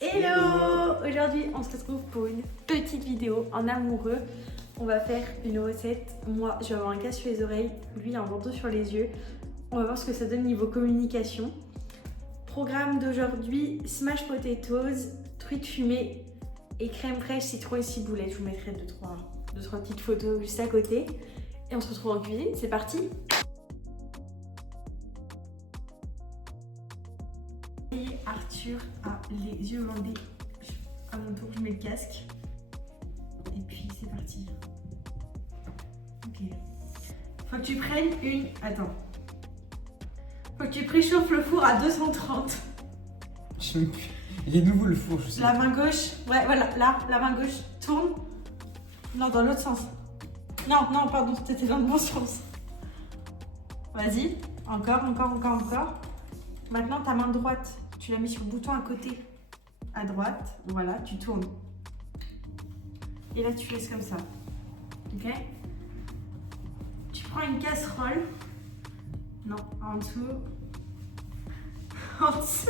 Hello! Aujourd'hui, on se retrouve pour une petite vidéo en amoureux. On va faire une recette. Moi, je vais avoir un casque sur les oreilles, lui un bandeau sur les yeux. On va voir ce que ça donne niveau communication. Programme d'aujourd'hui, smash potatoes, truite fumée et crème fraîche, citron et ciboulette. Je vous mettrai deux, trois petites photos juste à côté. Et on se retrouve en cuisine, c'est parti! Et Arthur a les yeux bandés. À mon tour, je mets le casque. Et puis c'est parti. Ok. Faut que tu prennes une. Attends. Faut que tu préchauffes le four à 230. Il est nouveau le four, je sais. La main gauche. Ouais, voilà. Là, la main gauche. Tourne. Non, dans l'autre sens. Non, pardon, t'étais dans le bon sens. Vas-y. Encore. Maintenant, ta main droite, tu la mets sur le bouton à côté. À droite. Voilà, tu tournes. Et là, tu laisses comme ça. Ok? Tu prends une casserole. Non, en dessous. En dessous.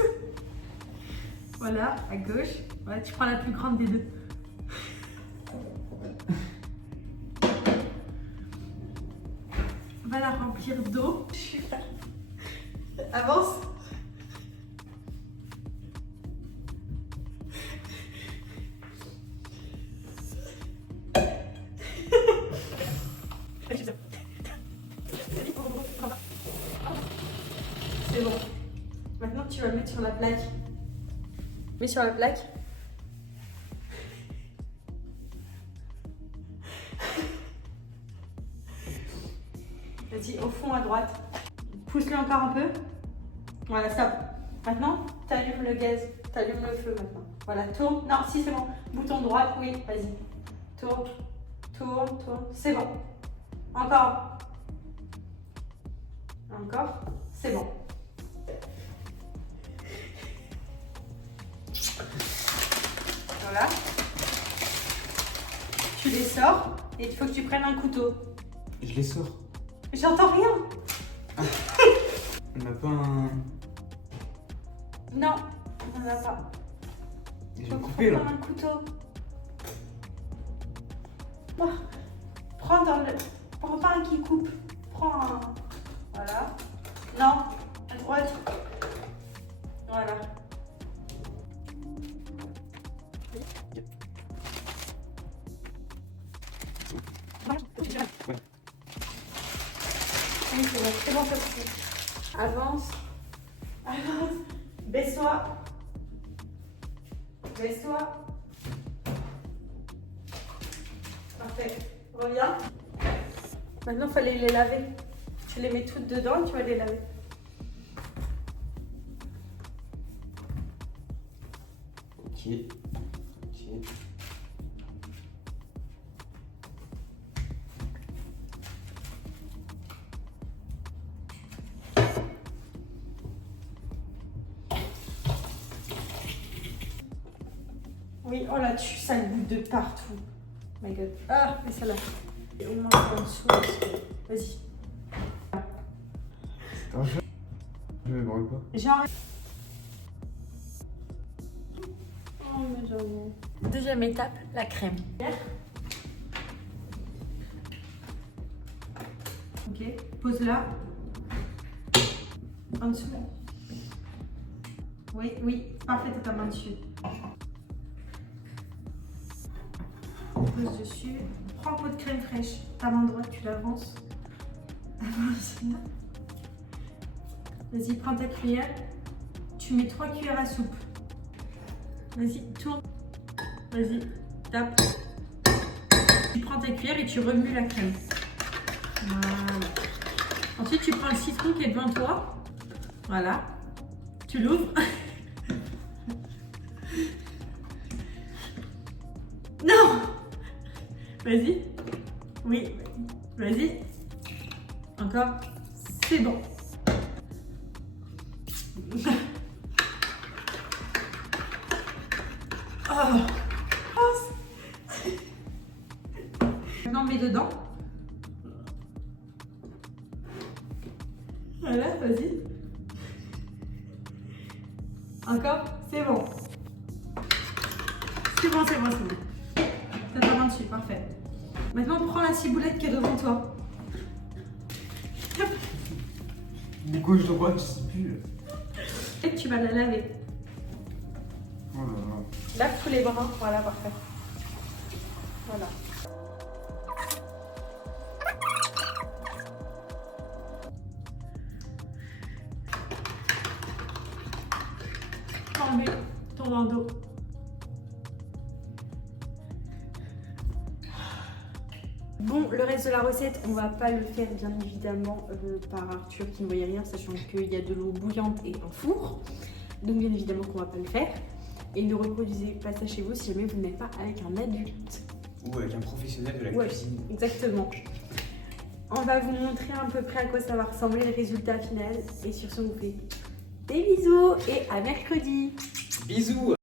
Voilà, à gauche. Voilà, tu prends la plus grande des deux. Va la remplir d'eau. Avance. C'est bon. Maintenant, tu vas mettre sur la plaque. Mets sur la plaque. Vas-y, au fond à droite. Pousse-le encore un peu. Voilà, stop. Maintenant, tu allumes le gaz. Tu allumes le feu maintenant. Voilà, tourne. Non, si c'est bon. Bouton droit, oui, vas-y. Tourne. C'est bon. Encore. C'est bon. Voilà. Tu les sors et il faut que tu prennes un couteau. Je les sors. J'entends rien. On n'a pas un. Non, on n'en a pas. Je vais Donc couper là. prends un couteau. Oh, prends pas un qui coupe. Prends un. Voilà. Non, à droite. Voilà. Ouais. Oui, c'est bon, ça suffit. Avance. Baisse-toi. Parfait. Reviens. Maintenant, il fallait les laver. Tu les mets toutes dedans et tu vas les laver. Ok. Oui, oh là, ça goûte de partout. Oh my god. Ah, mais ça l'a. Et on mange en dessous aussi. Vas-y. Attends, je me brûle pas. Genre. Oh, mais j'avoue. Deuxième étape, la crème. Ok, pose là. En dessous. Oui, parfait, t'as ta main dessus. Pose dessus. Prends un pot de crème fraîche. Ta main droite, tu l'avances. Avance. Vas-y, prends ta cuillère. Tu mets 3 cuillères à soupe. Vas-y, tourne. Vas-y, tape. Tu prends ta cuillère et tu remues la crème. Voilà. Ensuite, tu prends le citron qui est devant toi. Voilà. Tu l'ouvres. Non! Vas-y. Oui. Vas-y. Encore. C'est bon. Oh. Maintenant, mets dedans. Voilà, vas-y. Encore, c'est bon. C'est bon, c'est bon, c'est bon. T'as ta main dessus, parfait. Maintenant, prends la ciboulette qui est devant toi. Du coup, je te vois, je sais plus. Et tu vas la laver. Oh là là. Lave tous les bras, voilà, parfait. Voilà. Enlève ton bandeau. Bon, le reste de la recette, on va pas le faire bien évidemment par Arthur qui ne voyait rien, sachant qu'il y a de l'eau bouillante et un four. Donc bien évidemment qu'on va pas le faire. Et ne reproduisez pas ça chez vous si jamais vous n'êtes pas avec un adulte. Ou avec un professionnel de la Ouais, cuisine. exactement. On va vous montrer à peu près à quoi ça va ressembler le résultat final. Et sur ce, on vous fait des bisous et à mercredi. Bisous.